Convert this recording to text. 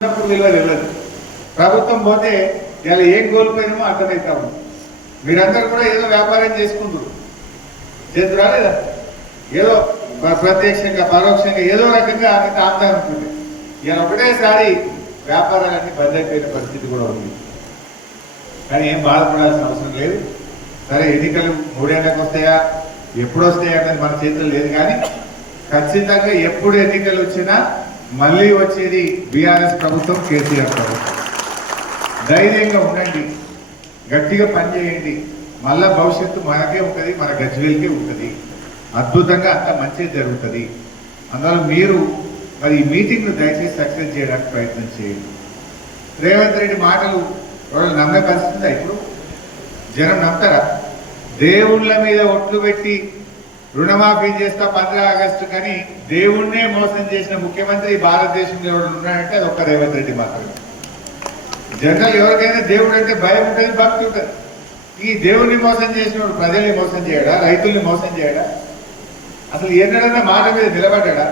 విలువ తెలియదు. ప్రభుత్వం పోతే ఇలా ఏం కోల్పోయినామో అర్థమవుతా ఉంది. మీరందరూ కూడా ఏదో వ్యాపారం చేసుకుంటారు, చేతురా లేదా ఏదో ప్రత్యక్షంగా పరోక్షంగా ఏదో రకంగా అంత ఆదాయం ఉంటుంది. ఇలా ఒకటేసారి వ్యాపారాలన్నీ బంద్ అయిపోయిన పరిస్థితి కూడా ఉంది. కానీ ఏం బాధపడాల్సిన అవసరం లేదు. సరే, ఎన్నికలు 3 ఏళ్ళకి వస్తాయా ఎప్పుడు వస్తాయా అనేది మన చేతుల్లో లేదు. కానీ ఖచ్చితంగా ఎప్పుడు ఎన్నికలు వచ్చినా మళ్ళీ వచ్చేది బీఆర్ఎస్ ప్రభుత్వం, కేసీఆర్ ప్రభుత్వం. ధైర్యంగా ఉండండి, గట్టిగా పనిచేయండి. మళ్ళా భవిష్యత్తు మనకే ఉంటుంది, మన గజ్వేల్కే ఉంటుంది. అద్భుతంగా అంత మంచిగా జరుగుతుంది. అందువల్ల మీరు మరి ఈ మీటింగ్ను దయచేసి సక్సెస్ చేయడానికి ప్రయత్నం చేయండి. రేవంత్ రెడ్డి మాటలు వాళ్ళు నమ్మే పరిస్థితి ఇప్పుడు జనం నమ్ముతారా? దేవుళ్ళ మీద ఒట్లు పెట్టి రుణమాఫీ చేస్తా 15 ఆగస్టు కానీ దేవుణ్ణే మోసం చేసిన ముఖ్యమంత్రి భారతదేశంలో ఎవరు ఉన్నాడంటే అది ఒక్క రేవంత్ రెడ్డి మాత్రమే. జనరల్ ఎవరికైనా దేవుడు అంటే భయం ఉంటుంది, భక్తి ఉంటుంది. ఈ దేవుణ్ణి మోసం చేసినప్పుడు ప్రజల్ని మోసం చేయడా, రైతుల్ని మోసం చేయడా, అసలు ఎన్నడన్నా మాట మీద నిలబడ్డా?